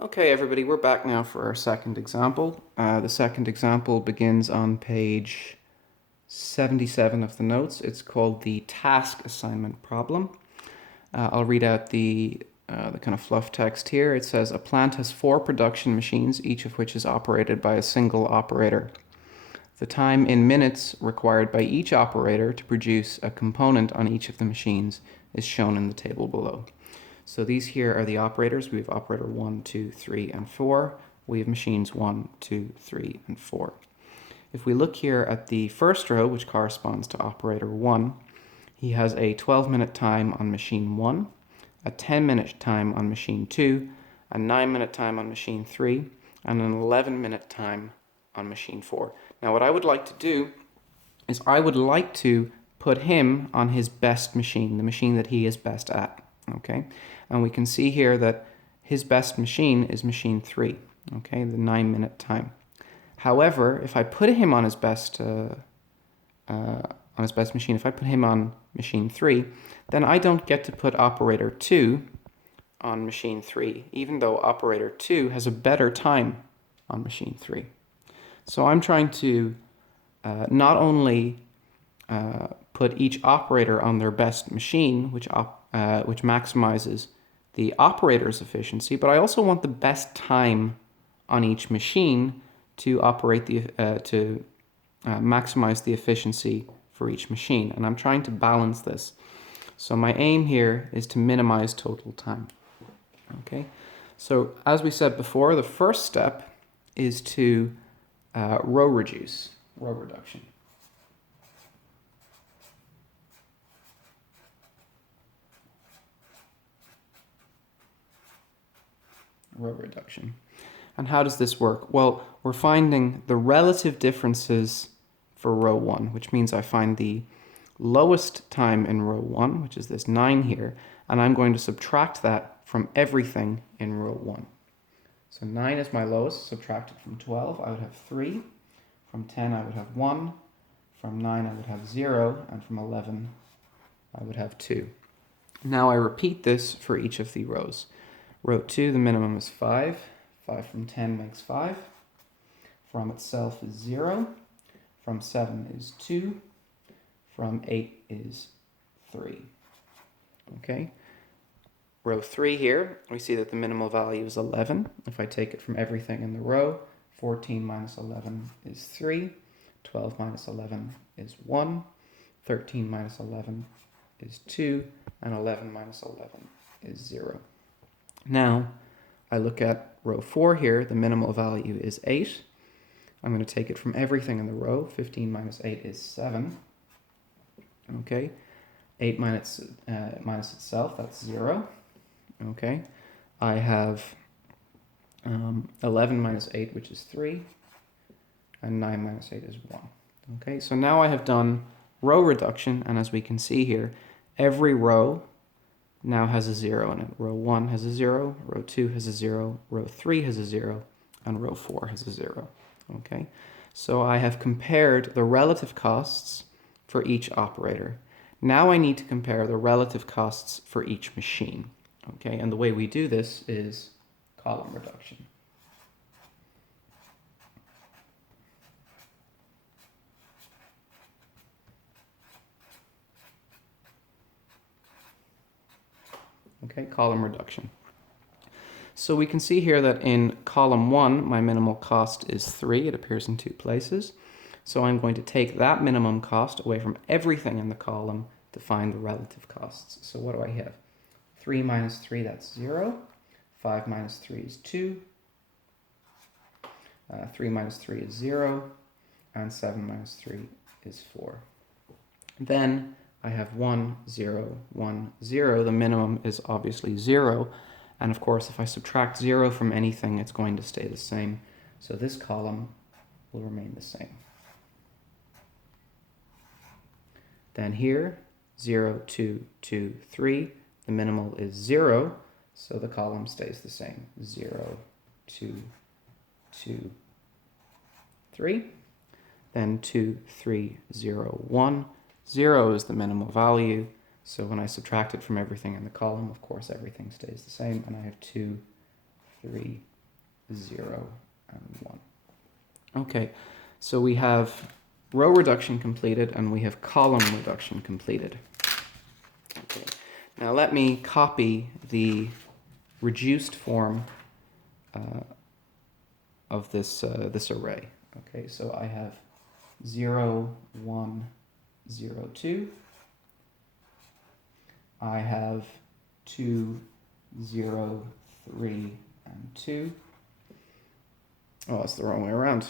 Okay, everybody, we're back now for our second example. The second example begins on page 77 of the notes. It's called the task assignment problem. I'll read out the kind of fluff text here. It says, a plant has 4 production machines, each of which is operated by a single operator. The time in minutes required by each operator to produce a component on each of the machines is shown in the table below. So these here are the operators. We have operator 1, 2, 3, and 4. We have machines 1, 2, 3, and 4. If we look here at the first row, which corresponds to operator 1, he has a 12-minute time on machine 1, a 10-minute time on machine 2, a 9-minute time on machine 3, and an 11-minute time on machine 4. Now what I would like to do is I would like to put him on his best machine, the machine that he is best at. Okay, and we can see here that his best machine is machine 3, okay, the 9-minute time. However, if I put him on his best machine, if I put him on machine 3, then I don't get to put operator 2 on machine 3, even though operator 2 has a better time on machine 3. So I'm trying to not only put each operator on their best machine, which maximizes the operator's efficiency, but I also want the best time on each machine to maximize the efficiency for each machine, and I'm trying to balance this. So my aim here is to minimize total time. Okay, so as we said before, the first step is to row reduction. Row reduction. And how does this work? Well, we're finding the relative differences for row 1, which means I find the lowest time in row 1, which is this 9 here, and I'm going to subtract that from everything in row 1. So 9 is my lowest, subtracted from 12, I would have 3. From 10, I would have 1. From 9, I would have 0. And from 11, I would have 2. Now I repeat this for each of the rows. Row 2, the minimum is 5. 5 from 10 makes 5. From itself is 0. From 7 is 2. From 8 is 3. Okay. Row 3 here, we see that the minimal value is 11. If I take it from everything in the row, 14 minus 11 is 3. 12 minus 11 is 1. 13 minus 11 is 2. And 11 minus 11 is 0. Now, I look at row 4 here, the minimal value is 8. I'm going to take it from everything in the row. 15 minus 8 is 7. Okay, 8 minus itself, that's 0. Okay, I have 11 minus 8, which is 3, and 9 minus 8 is 1. Okay, so now I have done row reduction, and as we can see here, every row now has a 0 in it. Row 1 has a 0, row 2 has a 0, row 3 has a 0, and row 4 has a 0. Okay, so I have compared the relative costs for each operator. Now I need to compare the relative costs for each machine. Okay, and the way we do this is column reduction. Okay, column reduction. So we can see here that in column 1, my minimal cost is 3. It appears in 2 places. So I'm going to take that minimum cost away from everything in the column to find the relative costs. So what do I have? 3 minus 3, that's 0. 5 minus 3 is 2. 3 minus 3 is 0. And 7 minus 3 is 4. Then I have 1, 0, 1, 0. The minimum is obviously 0. And of course, if I subtract 0 from anything, it's going to stay the same. So this column will remain the same. Then here, 0, 2, 2, 3. The minimal is 0, so the column stays the same. 0, 2, 2, 3. Then 2, 3, 0, 1. 0 is the minimal value, so when I subtract it from everything in the column, of course, everything stays the same, and I have 2, 3, 0, and 1. Okay, so we have row reduction completed and we have column reduction completed. Okay. Now let me copy the reduced form of this array. Okay, so I have 0, 1, 0, 2. I have 2, 0, 3, and 2. Oh, that's the wrong way around.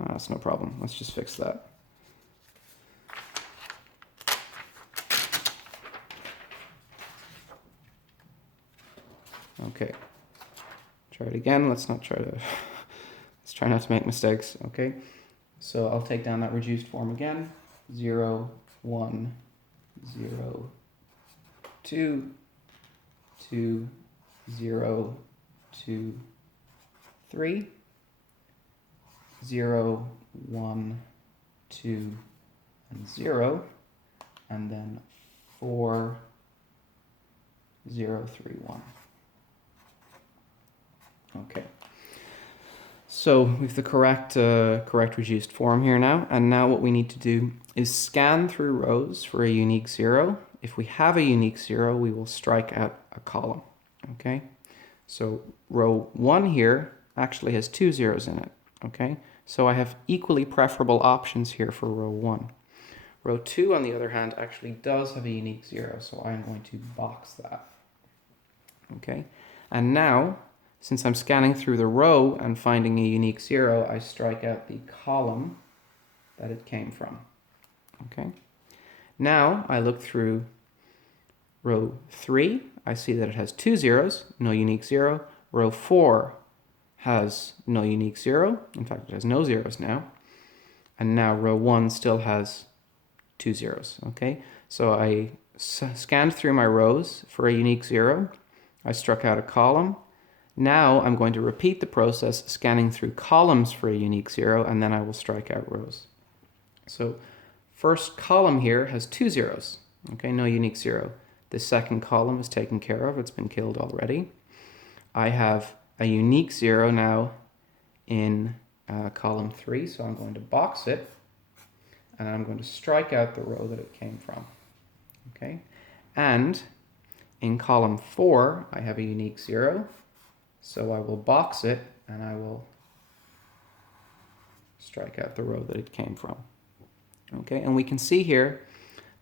Oh, that's no problem. Let's just fix that. Okay. Try it again. Let's not try to... Let's try not to make mistakes. Okay. So I'll take down that reduced form again. 0, 1, 0, 2, 2, 0, 2, 3, 0, 1, 2, and 0, and then 4, 0, 3, 1. Okay. So we have the correct reduced form here now, and now what we need to do is scan through rows for a unique 0. If we have a unique 0, we will strike out a column. Okay, so row 1 here actually has 2 zeros in it. Okay, so I have equally preferable options here for row 1. Row 2, on the other hand, actually does have a unique 0, so I'm going to box that. Okay, and now, since I'm scanning through the row and finding a unique 0, I strike out the column that it came from. Okay. Now I look through row 3. I see that it has 2 zeros, no unique 0. Row 4 has no unique 0. In fact, it has no zeros now. And now row 1 still has 2 zeros. Okay. So I scanned through my rows for a unique 0. I struck out a column. Now I'm going to repeat the process, scanning through columns for a unique 0, and then I will strike out rows. So first column here has 2 zeros. Okay, no unique 0. The second column is taken care of. It's been killed already. I have a unique 0 now in column 3, so I'm going to box it, and I'm going to strike out the row that it came from. Okay, and in column 4, I have a unique 0. So I will box it, and I will strike out the row that it came from. Okay, and we can see here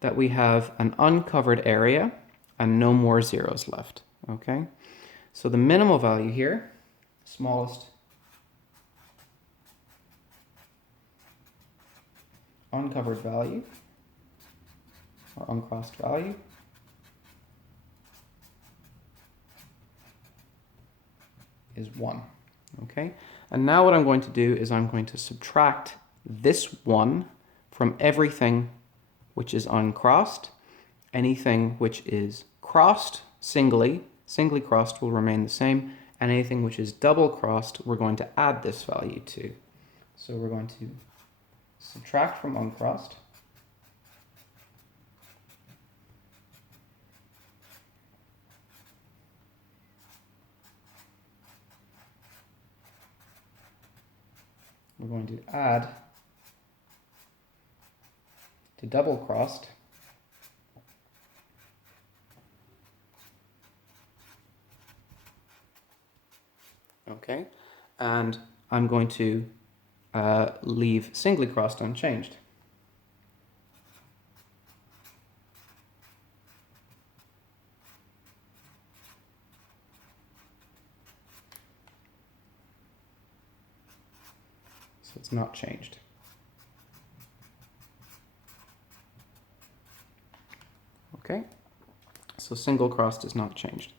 that we have an uncovered area and no more zeros left. Okay, so the minimal value here, smallest uncovered value, or uncrossed value, is 1. Okay, and now what I'm going to do is I'm going to subtract this 1 from everything which is uncrossed. Anything which is crossed singly crossed will remain the same, and anything which is double crossed we're going to add this value to. So we're going to subtract from uncrossed. We're going to add to double crossed. Okay, and I'm going to leave singly crossed unchanged. So it's not changed. Okay, so single crossed is not changed.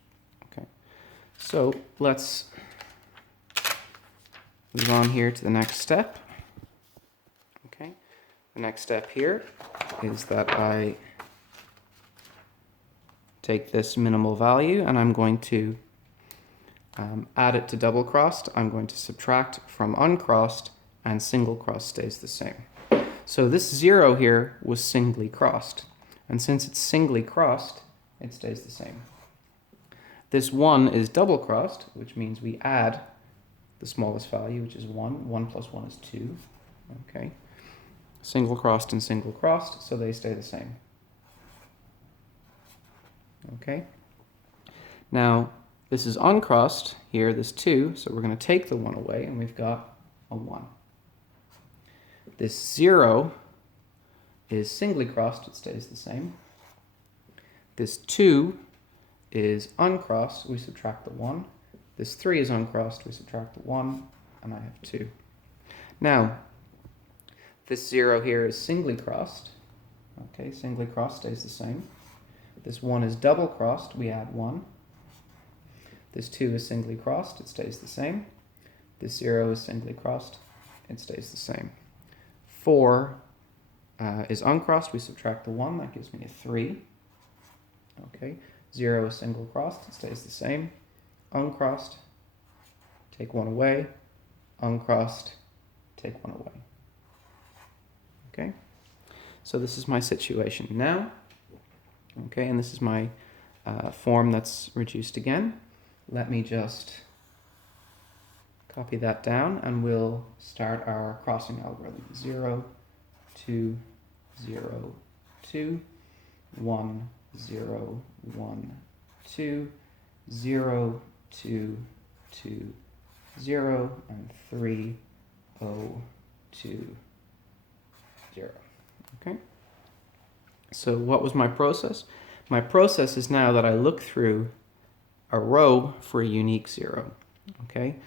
Okay, so let's move on here to the next step. Okay, the next step here is that I take this minimal value and I'm going to add it to double crossed. I'm going to subtract from uncrossed, and single crossed stays the same. So this 0 here was singly crossed, and since it's singly crossed, it stays the same. This 1 is double crossed, which means we add the smallest value, which is 1. 1 plus 1 is 2. Okay. Single crossed and single crossed, so they stay the same. Okay. Now, this is uncrossed here, this 2, so we're going to take the 1 away, and we've got a 1. This 0 is singly crossed, it stays the same. This 2 is uncrossed, we subtract the 1. This 3 is uncrossed, we subtract the 1, and I have 2. Now, this 0 here is singly crossed. Okay, singly crossed stays the same. This 1 is double crossed, we add 1. This 2 is singly crossed, it stays the same. This 0 is singly crossed, it stays the same. 4 is uncrossed, we subtract the 1, that gives me a 3. Okay, 0 is single crossed, it stays the same. Uncrossed, take 1 away. Uncrossed, take 1 away. Okay, so this is my situation now. Okay, and this is my form that's reduced again. Let me just copy that down and we'll start our crossing algorithm. 0, 2, 0, 2, 1, 0, 1, 2, 0, 2, 2, 0, and 3, 0, 2, 0. Okay? So what was my process? My process is now that I look through a row for a unique 0. Okay?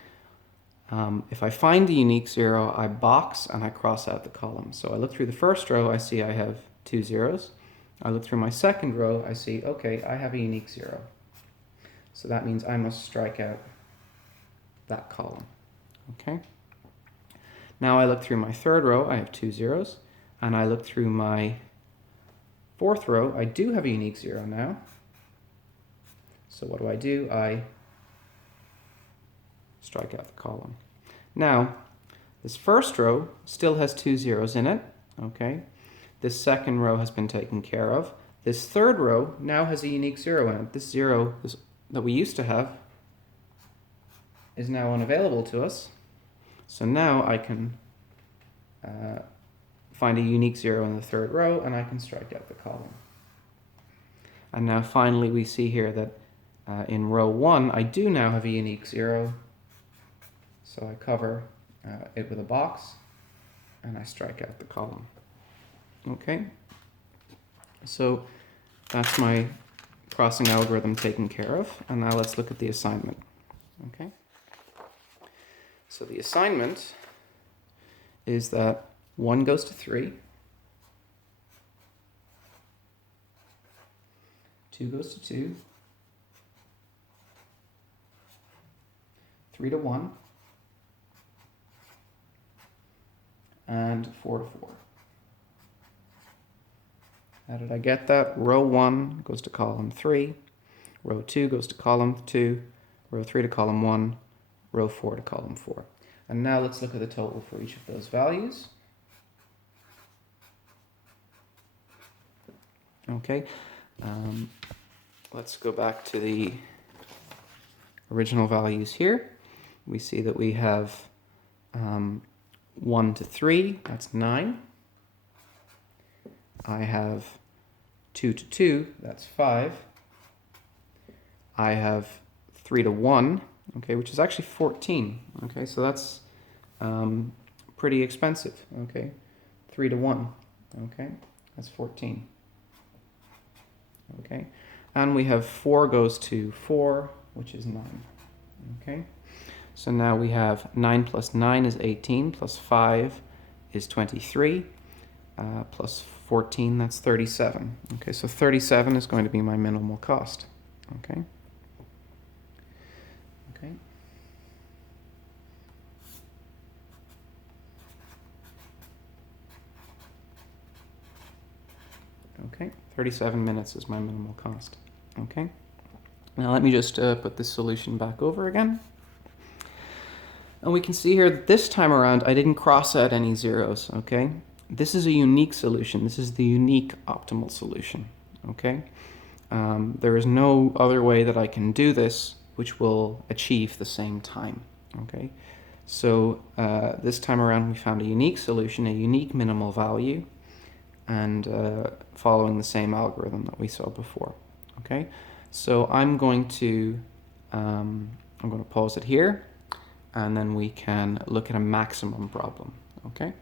If I find the unique 0, I box and I cross out the column. So I look through the first row, I see I have 2 zeros. I look through my second row, I see, okay, I have a unique 0. So that means I must strike out that column. Okay? Now I look through my third row, I have 2 zeros. And I look through my fourth row, I do have a unique 0 now. So what do? I strike out the column. Now, this first row still has 2 zeros in it. Okay? This second row has been taken care of. This third row now has a unique 0 in it. This 0 that we used to have is now unavailable to us. So now I can find a unique 0 in the third row, and I can strike out the column. And now finally we see here that in row 1, I do now have a unique 0. So I cover it with a box, and I strike out the column. Okay? So that's my crossing algorithm taken care of. And now let's look at the assignment. Okay? So the assignment is that 1 goes to 3, 2 goes to 2, 3 to 1, and 4 to 4. How did I get that? Row 1 goes to column 3, row 2 goes to column 2, row 3 to column 1, row 4 to column 4. And now let's look at the total for each of those values. Okay, let's go back to the original values here. We see that we have 1 to 3, that's 9. I have 2 to 2, that's 5. I have 3 to 1, okay, which is actually 14. Okay, so that's pretty expensive. Okay, 3 to 1, okay, that's 14. Okay, and we have 4 goes to 4, which is 9. Okay, so now we have 9 plus 9 is 18, plus 5 is 23, plus 14, that's 37. Okay, so 37 is going to be my minimal cost. Okay. Okay. Okay, 37 minutes is my minimal cost. Okay, now let me just put this solution back over again. And we can see here that this time around I didn't cross out any zeros, okay? This is a unique solution. This is the unique optimal solution, okay? There is no other way that I can do this which will achieve the same time. Okay, so this time around we found a unique solution, a unique minimal value, and following the same algorithm that we saw before. Okay, so I'm going to pause it here, and then we can look at a maximum problem. Okay.